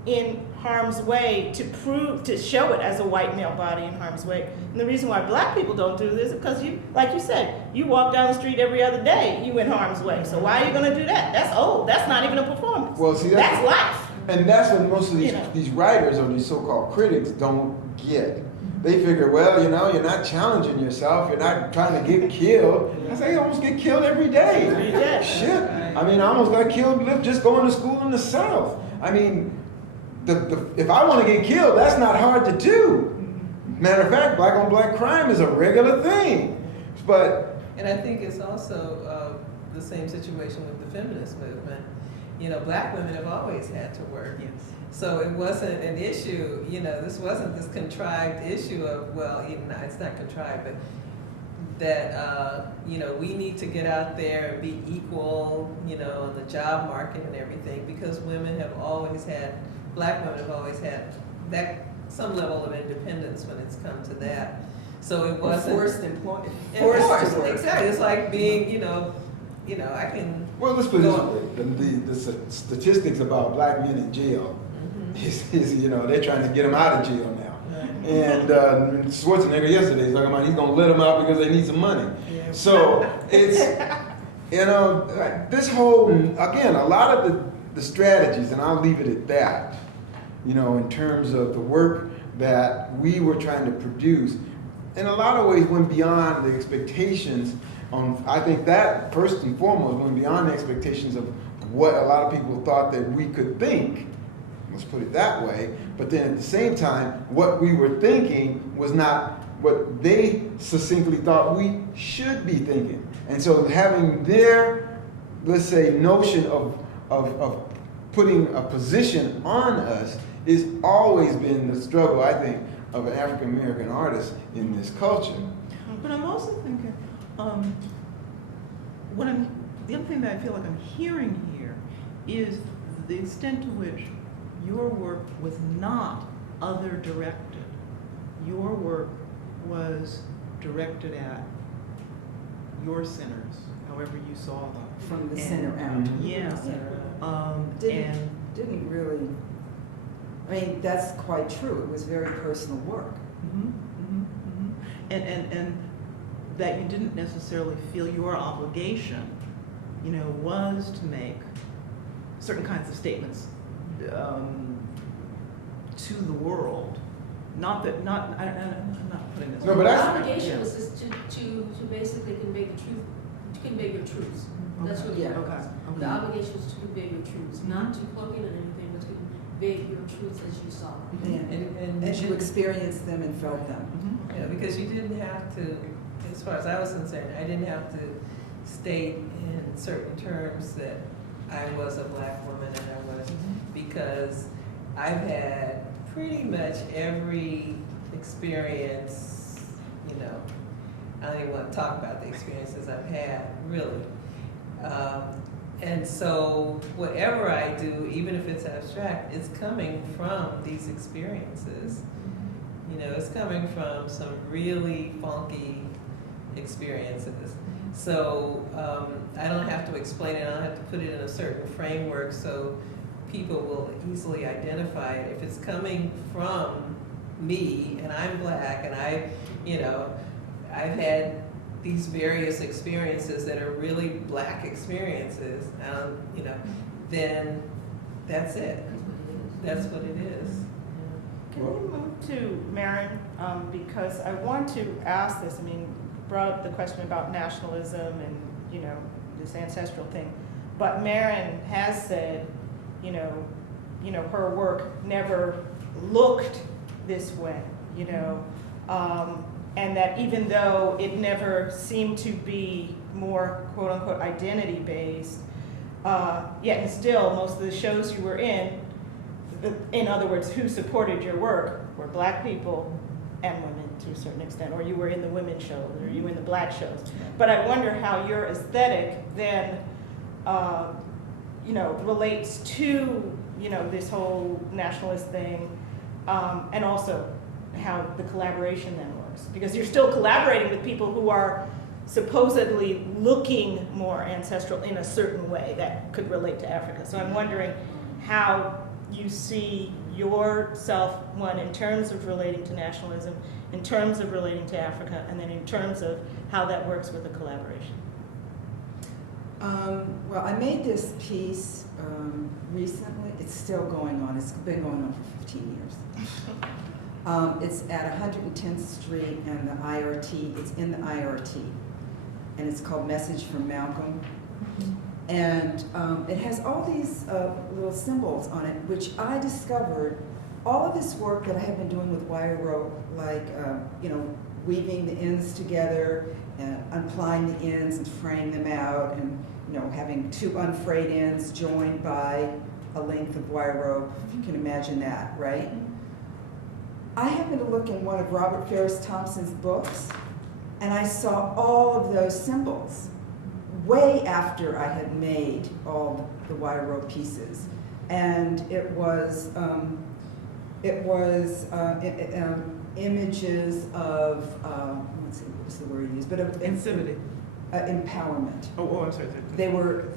in harm's way to show it as a white male body in harm's way. And the reason why black people don't do this is because you, like you said, you walk down the street every other day, you in harm's way. So why are you gonna do that? That's old. That's not even a performance. Well, see, That's life. and that's what most of these, You know. these writers or these so-called critics don't get. They figure, well, you know, you're not challenging yourself, you're not trying to get killed. I say, you almost get killed every day. Every day. Shit. I mean, I almost got killed just going to school in the South. I mean, if I want to get killed, that's not hard to do. Matter of fact, black on black crime is a regular thing. But And I think it's also the same situation with the feminist movement. You know, black women have always had to work. Yes. So it wasn't an issue, you know, this wasn't this contrived issue of, well, you know, it's not contrived, but that, you know, we need to get out there and be equal, you know, in the job market and everything, because women have always had, black women have always had that, some level of independence when it's come to that. So it wasn't. Forced employment. Forced, exactly. It's like being, you know, I can. well, let's put it this way: the statistics about black men in jail is, you know, they're trying to get them out of jail now. And Schwarzenegger yesterday is talking about he's gonna let them out because they need some money. Yeah. So it's, you know, this whole, again, a lot of the strategies, and I'll leave it at that, you know, in terms of the work that we were trying to produce, in a lot of ways went beyond the expectations. I think that first and foremost went beyond the expectations of what a lot of people thought that we could think. Let's put it that way. But then at the same time, what we were thinking was not what they succinctly thought we should be thinking. And so having their, let's say, notion of putting a position on us is always been the struggle, I think, of an African American artist in this culture. But I'm also thinking, the other thing that I feel like I'm hearing here is the extent to which your work was not other directed. Your work was directed at your centers, however you saw them. From the And- center out. Yeah. Didn't really, I mean, that's quite true. It was very personal work. And that you didn't necessarily feel your obligation, you know, was to make certain kinds of statements to the world. I'm not putting this. No, but The that's- obligation was just to basically convey the truth, to convey your truths. That's Okay. really Yeah. what it was. The obligation was to convey your truths, not to plug in anything, but to convey your truths as you saw them. And as you experienced them and felt them. Yeah, because you didn't have to, as far as I was concerned, I didn't have to state in certain terms that I was a black woman and I was, because I've had pretty much every experience, you know, I don't even want to talk about the experiences I've had, really. And so whatever I do, even if it's abstract, it's coming from these experiences. You know, it's coming from some really funky experiences. So I don't have to explain it, I don't have to put it in a certain framework so people will easily identify it. If it's coming from me and I'm black and I've had these various experiences that are really Black experiences, you know, then that's it. That's what it is. Can we move to Maren, because I want to ask this, I mean, brought up the question about nationalism and, you know, this ancestral thing, but Maren has said, you know, her work never looked this way, you know, and that even though it never seemed to be more quote unquote identity based, yet and still most of the shows you were in other words, who supported your work were Black people and women to a certain extent, or you were in the women's shows, or you were in the Black shows. But I wonder how your aesthetic then, you know, relates to, you know, this whole nationalist thing, and also how the collaboration then works. Because you're still collaborating with people who are supposedly looking more ancestral in a certain way that could relate to Africa. So I'm wondering how you see yourself, one, in terms of relating to nationalism, in terms of relating to Africa, and then in terms of how that works with the collaboration. Well, I made this piece recently. It's still going on. It's been going on for 15 years. It's at 110th Street and the IRT. It's in the IRT. And it's called Message from Malcolm. And it has all these little symbols on it, which I discovered all of this work that I have been doing with wire rope, like, you know, weaving the ends together and unplying the ends and fraying them out, and, you know, having two unfrayed ends joined by a length of wire rope, if you can imagine that, right? I happened to look in one of Robert Ferris Thompson's books, and I saw all of those symbols way after I had made all the wire rope pieces. And it was images of, let's see, what was the word you used? But of Incivity. Empowerment. Oh, I'm sorry. They were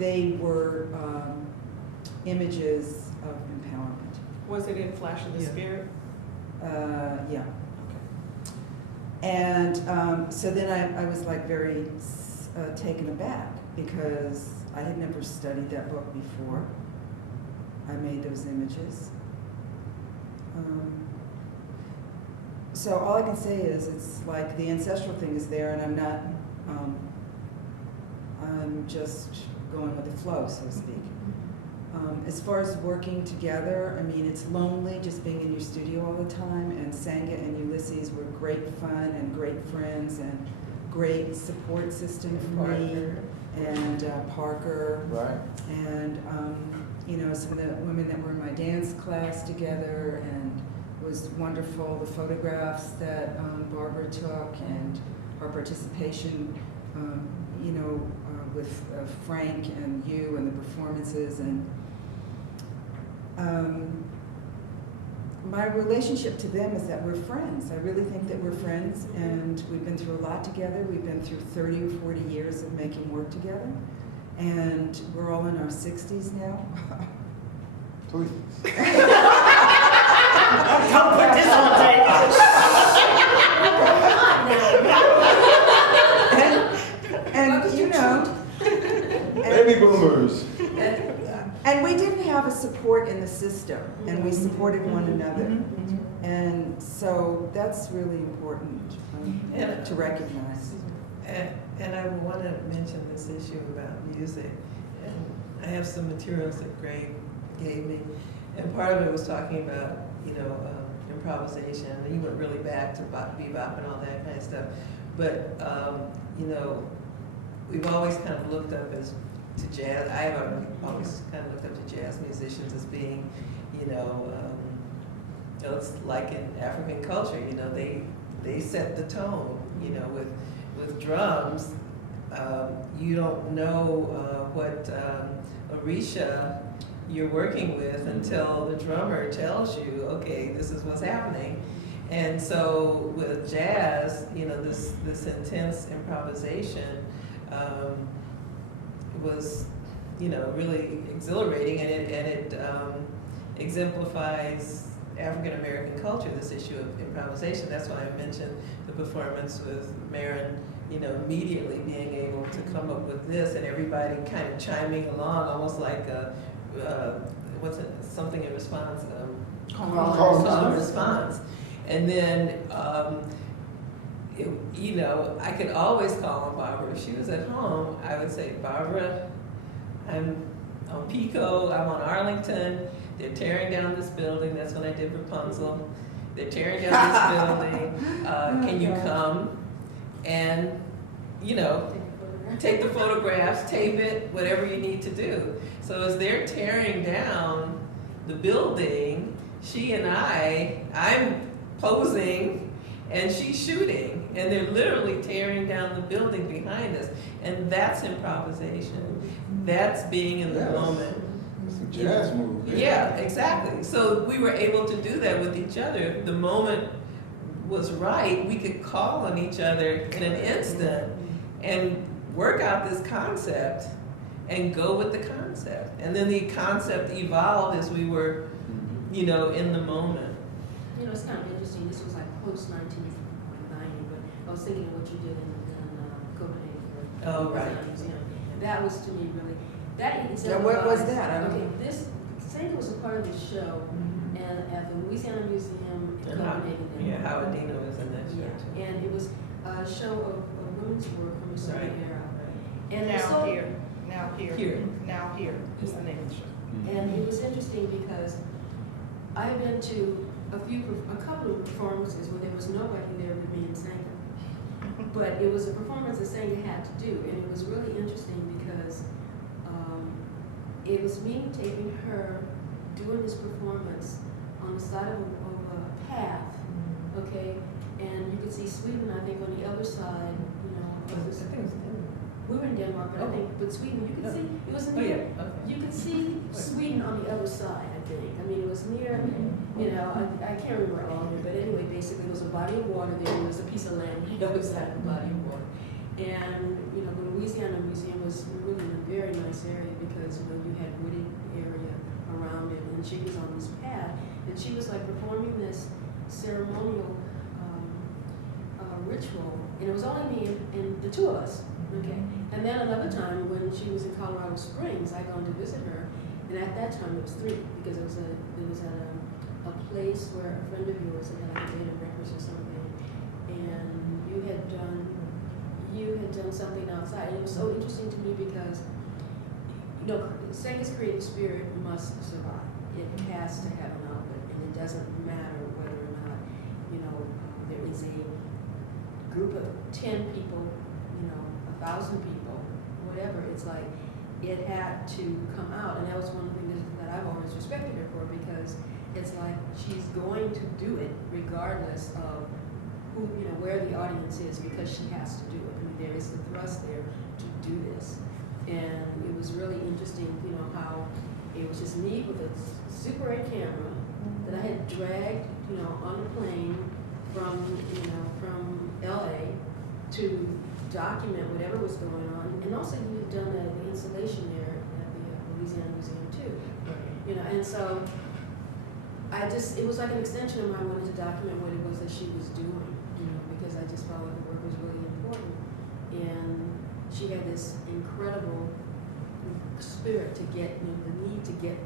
images of empowerment. Was it in Flash of the Yeah. Spirit? Yeah. And so then I was like very taken aback, because I had never studied that book before I made those images. So all I can say is it's like the ancestral thing is there, and I'm not, I'm just going with the flow, so to speak. As far as working together, I mean, it's lonely just being in your studio all the time, and Senga and Ulysses were great fun and great friends and great support system for me, and Parker, Right. and you know, some of the women that were in my dance class together, and it was wonderful, the photographs that Barbara took, and her participation, you know, with Frank and you, and the performances, and my relationship to them is that we're friends. I really think that we're friends, and we've been through a lot together. We've been through 30 or 40 years of making work together, and we're all in our 60s now. Please. Don't put this on tape. and you know, Baby boomers. and we didn't have a support in the system, and we supported one another. And so that's really important to recognize. And I want to mention this issue about music. And I have some materials that Greg gave me, and part of it was talking about, you know, improvisation. And he went really back to bebop and all that kind of stuff. But you know, we've always kind of looked up to jazz. I've always kind of looked up to jazz musicians as being, you know, it's like in African culture. You know, they set the tone. You know, with drums, you don't know what Orisha you're working with until the drummer tells you, okay, this is what's happening. And so with jazz, you know, this intense improvisation was, you know, really exhilarating, and it exemplifies African American culture, this issue of improvisation. That's why I mentioned the performance with Maren you know, immediately being able to come up with this and everybody kind of chiming along, almost like what's it, something in response, call and response. And then, you know, I could always call on Barbara. If she was at home, I would say, Barbara, I'm on Pico, I'm on Arlington, they're tearing down this building. That's when I did Rapunzel. They're tearing down this building. Can you come and, you know, take the photographs, tape it, whatever you need to do. So as they're tearing down the building, she and I'm posing and she's shooting, and they're literally tearing down the building behind us. And that's improvisation. That's being in the moment. It's a jazz move. Yeah, exactly. So we were able to do that with each other. If the moment was right, we could call on each other in an instant and work out this concept and go with the concept. And then the concept evolved as we were, you know, in the moment. You know, it's kind of interesting. This was like post-1990, but I was thinking of what you did in Copenhagen. Oh, right. Museum. That was, to me, really, that Now, what was that? I don't Okay, know. this, Senga was a part of the show, and at the Louisiana Museum in And Copenhagen. Yeah, Howard Dino was in that show Yeah, too. and it was a show of women's work from a certain Right. era. And And now so, here, now here, Here. now here is the name of the show. and it was interesting because I've been to a couple of performances where there was nobody there but me and Senga. But it was a performance that Senga had to do, and it was really interesting because it was me taking her doing this performance on the side of a path, okay? And you could see Sweden, I think, on the other side, you know. I think it was We were in Denmark, but I think, but Sweden, you could see, it was Oh, near, yeah, okay. you could see Sweden on the other side, I think. I mean, it was near, you know, I can't remember all of it, but anyway, basically, there was a body of water there, there was a piece of land that was at the body of water. And, you know, the Louisiana Museum was really in a very nice area because, you know, you had wooded area around it, and she was on this path, and she was like performing this ceremonial ritual, and it was only me and the two of us, okay? And then another time when she was in Colorado Springs, I'd gone to visit her, and at that time it was three, because it was at a place where a friend of yours had like a bed and breakfast or something, and you had done something outside, and it was so interesting to me because, you know, Senga's creative spirit must survive. It has to have an outlet, and it doesn't matter whether or not, you know, there is a group of 10 people, you know, 1,000 people, whatever. It's like it had to come out, and that was one of the things that I've always respected her for, because it's like she's going to do it regardless of who, you know, where the audience is, because she has to do it. I mean, there is the thrust there to do this, and it was really interesting, you know, how it was just me with a Super 8 camera that I had dragged, you know, on a plane from, you know, from LA to document whatever was going on, and also you had done the installation there at the Louisiana Museum too, you know, and so it was like an extension of mine. I wanted to document what it was that she was doing, you know, because I just felt like the work was really important, and she had this incredible spirit to get, you know, the need to get